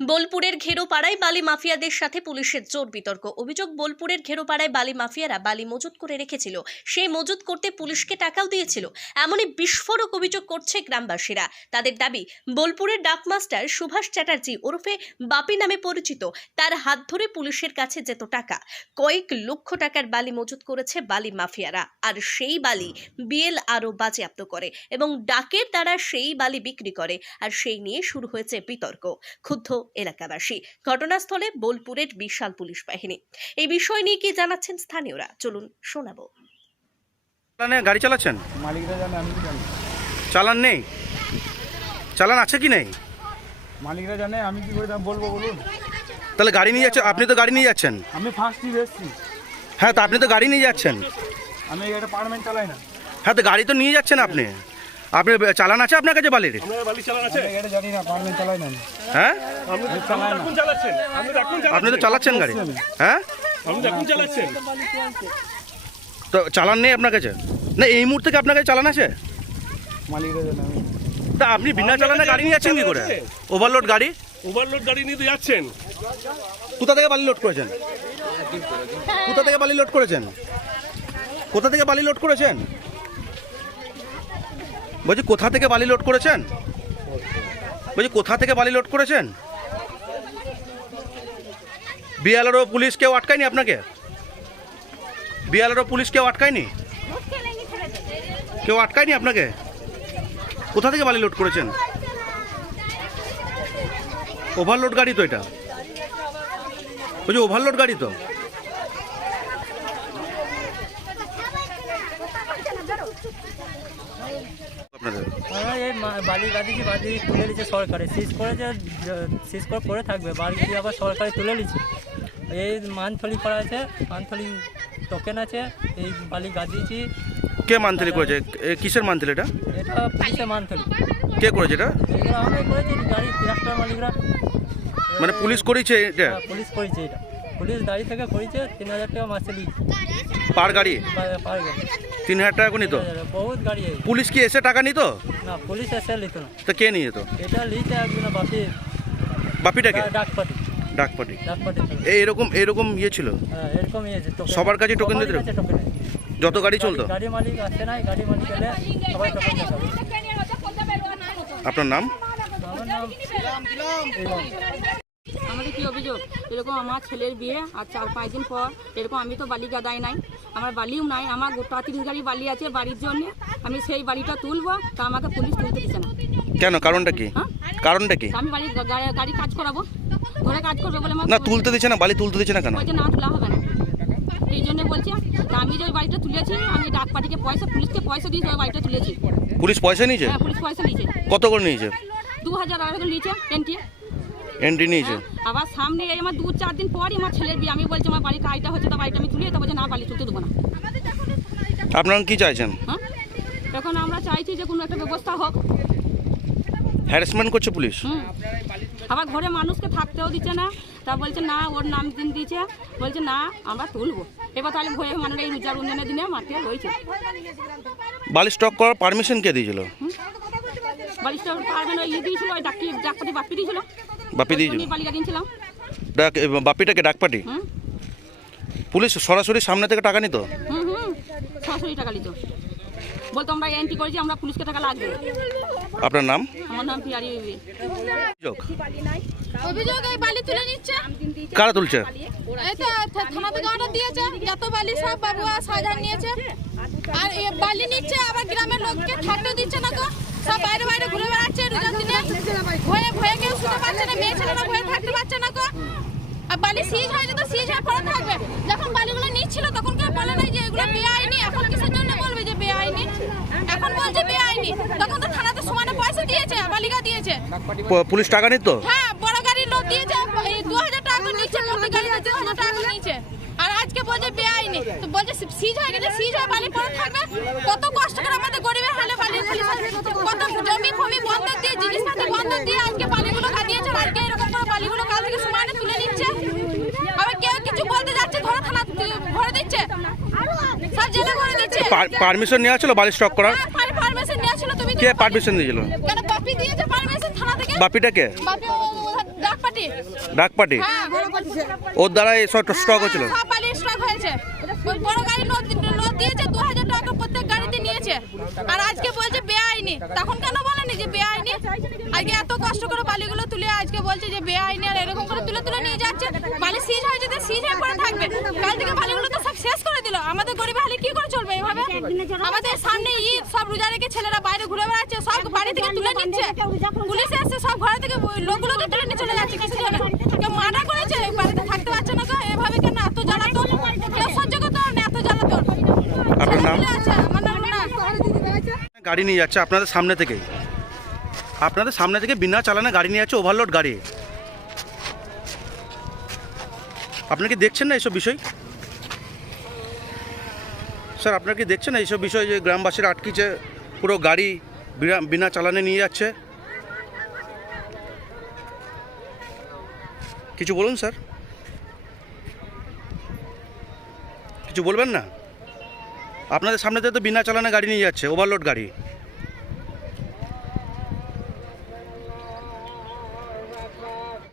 বোলপুরের ঘেরোপাড়ায় বালি মাফিয়াদের সাথে পুলিশের জোর বিতর্ক। অভিযোগ, বোলপুরের ঘেরোপাড়ায় বালি মাফিয়ারা বালি মজুত করে রেখেছিল। সেই মজুত করতে পুলিশকে টাকাও দিয়েছিল। এমনই বিস্ফোরক অভিযোগ করছে গ্রামবাসীরা। তাদের দাবি, বোলপুরের ডাকমাস্টার সুভাষ চ্যাটার্জি ওরফে বাপি নামে পরিচিত। তার হাত ধরে পুলিশের কাছে যেত টাকা। কয়েক লক্ষ টাকার বালি মজুত করেছে বালি মাফিয়ারা। আর সেই বালি বিএল আরও বাজেয়াপ্ত করে এবং ডাকের দ্বারা সেই বালি বিক্রি করে। আর সেই নিয়ে শুরু হয়েছে বিতর্ক। ক্ষুব্ধ এলাকাবাসী। ঘটনাস্থলে বোলপুরের বিশাল পুলিশ বাহিনী। এই বিষয় নিয়ে কি জানাচ্ছেন স্থানীয়রা? চলুন শোনাবো। চালানে গাড়ি চালাচ্ছেন? মালিকরা জানে আমি কি জানি। চালান নেই? চালান আছে কি নেই? মালিকরা জানে আমি কি করে তা বলব বলুন? তাহলে গাড়ি নিয়ে যাচ্ছেন? আপনি তো গাড়ি নিয়ে যাচ্ছেন? আমি ফার্স্ট ট্রিপ এসেছি। হ্যাঁ তো আপনি তো গাড়ি নিয়ে যাচ্ছেন। আমি এটা পার্মানেন্ট চালাই না। হ্যাঁ তো গাড়ি তো নিয়ে যাচ্ছেন আপনি? আপনি চালান আছে আপনার কাছে বালির? হ্যাঁ? আপনি তো চালাচ্ছেন। গাড়ি। হ্যাঁ? আপনি এখন চালাচ্ছেন। তো চালান নেই আপনার কাছে? না এই মুহূর্তে কি আপনার কাছে চালান আছে? তা আপনি বিনা চালানে গাড়ি নিয়ে যাচ্ছেন কি করে? ওভারলোড গাড়ি? ওভারলোড গাড়ি নিয়ে যাচ্ছেন। কোথা থেকে বালি লোড করেছেন? কোথা থেকে বালি লোড করেছেন? কোথা থেকে বালি লোড করেছেন? বলছি, কোথা থেকে বালি লোড করেছেন? বলছি, কোথা থেকে বালি লোড করেছেন? বিয়ালারও পুলিশ কেউ আটকায়নি আপনাকে? বিয়ালারও পুলিশ কেউ আটকায়নি? কেউ আটকায়নি আপনাকে? কোথা থেকে বালি লোড করেছেন? ওভারলোড গাড়ি তো এটা। বলছি, ওভারলোড গাড়ি তো আপনাদের আমরা এই বালি গাদিকে বালি তুলে নিচ্ছে সরকারে। সিজ করেছে সিজ করে পড়ে থাকবে আবার সরকারে তুলে নিচ্ছে এই মানথলি করা আছে মানথলি টোকেন আছে এই বালি গাদিয়েছি। কে মান্থলি করেছে? কিসের মান্থলি এটা? এটা পুলিশের মানথলি। কে করেছে এটা? করেছি গাড়ি ট্রাক্টর মালিকরা। মানে পুলিশ করেছে এটা? হ্যাঁ, পুলিশ করেছে এটা। পুলিশ গাড়ি থেকে করেছে তিন হাজার টাকা মাসে পার গাড়ি? পার গাড়ি। তিন হাজার টাকা করে নিত? বহুত গাড়ি পুলিশ কি এসে টাকা নিত? না পুলিশ এসে না। তো কে নিয়ে যেত? এটা একজন বাপি। বাপিটাকে? ডাকপাটি। ডাকপাটি। ডাকপাটি এই এরকম এরকম ইয়ে ছিল? হ্যাঁ এরকমই আছে। টোকেন সবার কাছে টোকেন দিতে যত গাড়ি চলতো? গাড়ি মালিক আছে না গাড়ি মালিক এলে সবাই টোকেন আপনার নাম? আমার নাম কি অভিযোগ? এরকম আমার ছেলের বিয়ে আর চার পাঁচ দিন পর। এরকম আমি তো বালি গাদাই নাই। আমার বালিও নাই আমার গোটা তিরিশ গাড়ি বালি আছে বাড়ির জন্য। আমি সেই বালিটা তুলবো তা আমাকে পুলিশ তুলতে দিচ্ছে না। কেন? কারণটা কি? হ্যাঁ? কারণটা কি? আমি বাড়ির গাড়ি কাজ করাবো। ঘরে কাজ করবে বলে না তুলতে দিচ্ছে না বালি তুলতে দিচ্ছে না কেন? না তোলা হবে না। এই জন্য বলছে আমি যে ওই বাড়িটা তুলেছি আমি ডাক পার্টিকে পয়সা পুলিশকে পয়সা দিয়ে ওই বাড়িটা তুলেছি। পুলিশ পয়সা নিয়েছে? হ্যাঁ পুলিশ পয়সা নিয়েছে। কত করে নিয়েছে? দু হাজার আড়াই করে নিয়েছে এনটি এন্ট্রি নিয়েছে আবার সামনে এই আমার দু চার দিন পরই আমার ছেলের বিয়ে। আমি বলছি আমার বাড়ির কাজটা হচ্ছে তা বাড়িটা আমি তুলে তো বলছে না বাড়ি তুলতে দেবো না। আপনারা কি চাইছেন? হ্যাঁ? এখন আমরা চাইছি যে কোনো একটা ব্যবস্থা হোক। হ্যারাসমেন্ট করছে পুলিশ? আবার ঘরে মানুষকে থাকতেও দিচ্ছে না। তা বলছে না ওর নাম দিন দিয়েছে। বলছে না আমরা তুলবো। এবার তাহলে ভয়ে মানুষ এই রোজার রঞ্জনের দিনে মাঠে রয়েছে। বালি স্টক করার পারমিশন কে দিয়েছিল? বালিশটা পারবেন ওই ইয়ে দিয়েছিল ওই ডাক্তি ডাক্তারি বাপ্পি দিয়েছিল। বাপি দিয়েছিলাম ডাক বাপিটাকে ডাকপাটি হুম। পুলিশ সরাসরি সামনে থেকে টাকা নিত? হুম হুম ছশো টাকা লিত বলতো আমরা এন্ট্রি করেছি আমরা পুলিশকে টাকা লাগবে। আপনার নাম? আমার নাম পিয়ারি বিবি। অভিযোগ? অভিযোগ এই বালি তুলে নিচ্ছে। কারা তুলছে? এই তো থানা থেকে অর্ডার দিয়েছে। যত বালি সব বাবুয়া সাজান নিয়েছে। আর এ বালি নিচ্ছে আবার গ্রামের লোককে থাকতে দিচ্ছে না তো। সব বাইরে বাইরে ঘুরে বেড়াচ্ছে রোজার দিনে। কেউ শুতে পারছে না মেয়ে ছেলেরা ভয়ে থাকতে পারছে না গো। আর বালি সিজ হয়েছে তো সিজ হয়ে পড়ে থাকবে। যখন বালিগুলো নিচ্ছিল তখন কেউ বলে নাই যে এগুলো বেআইনি। এখন কিসের জন্য বলবে যে বেআইনি? এখন বলছে বেআইনি। তখন তো থানাতে সমানে পয়সা দিয়েছে বালিকা দিয়েছে। পুলিশ টাকা নিত হ্যাঁ বড় গাড়ির লোক দিয়েছে দু হাজার টাকা নিচ্ছে প্রতি গাড়িতে দু হাজার টাকা নিচ্ছে আর আজকে বলছে বেআইনি। তো বলছে সিজ হয়ে গেছে সিজ হয়ে বালি পড়ে থাকবে। কত কষ্ট করে আমাদের গরিবের হালে বালি কত জমি ফমি বন্ধক দিয়ে জিনিসপাতি বন্ধক দিয়ে আজকে বালিগুলো কাটিয়েছে আর আজকে এরকম করে বালিগুলো কাল থেকে সমানে তুলে নিচ্ছে আবার কেউ কিছু বলতে যাচ্ছে ধরে থানা ভরে দিচ্ছে সব জেলে ভরে দিচ্ছে পারমিশন নেওয়া ছিল বালি স্টক করার? হ্যাঁ পারমিশন নেওয়া ছিল তুমি কে পারমিশন দিয়েছিল? কেন কপি দিয়েছে পারমিশন থানা থেকে? বাপিটাকে বাপি ও- ডাক পার্টি। পার্টি ডাক পার্টি? হ্যাঁ। ওর দ্বারা এই স্টক হয়েছিল? সব বালি স্টক হয়েছে। বড় গাড়ি লোড লোড দিয়েছে দু হাজার টাকা প্রত্যেক গাড়িতে নিয়েছে। আর আজকে বলছে বেআইনি। তখন কেন বলেনি যে বেআইনি? আজকে এত কষ্ট করে বালিগুলো তুলে আজকে বলছে যে বেআইনি আর এরকম করে তুলে তুলে নিয়ে যাচ্ছে বালি সিজ হয়েছে তো সিজ হয়ে পড়ে থাকবে কাল থেকে বালিগুলো তো সব শেষ করে দিল আমাদের গরিব হালে কি করে চলবে এভাবে আমাদের সামনে ঈদ সব রোজা রেখে ছেলেরা বাইরে ঘুরে বেড়াচ্ছে সব বাড়ি থেকে তুলে নিচ্ছে। পুলিশ এসে সব ঘরে থেকে ওই লোকগুলোকে তুলে নিয়ে চলে যাচ্ছে কিছু জনে। কেউ মানা করেছে বাড়িতে থাকতে পারছে না গো এভাবে কেন এত জ্বালাতন। কেউ সহ্য করতে পারে না এত জ্বালাতন। আপনার নাম? আমার নাম গাড়ি নিয়ে যাচ্ছে আপনাদের সামনে থেকে। আপনাদের সামনে থেকে বিনা চালানে গাড়ি নিয়ে যাচ্ছে ওভারলোড গাড়ি। আপনি কি দেখছেন না এইসব বিষয়? স্যার, আপনার কি দেখছেন এইসব বিষয় যে গ্রামবাসীরা আটকিছে পুরো গাড়ি বিনা- চালানে নিয়ে যাচ্ছে। কিছু বলুন, স্যার। কিছু বলবেন না? আপনাদের সামনে তো বিনা চালানে গাড়ি নিয়ে যাচ্ছে ওভারলোড গাড়ি।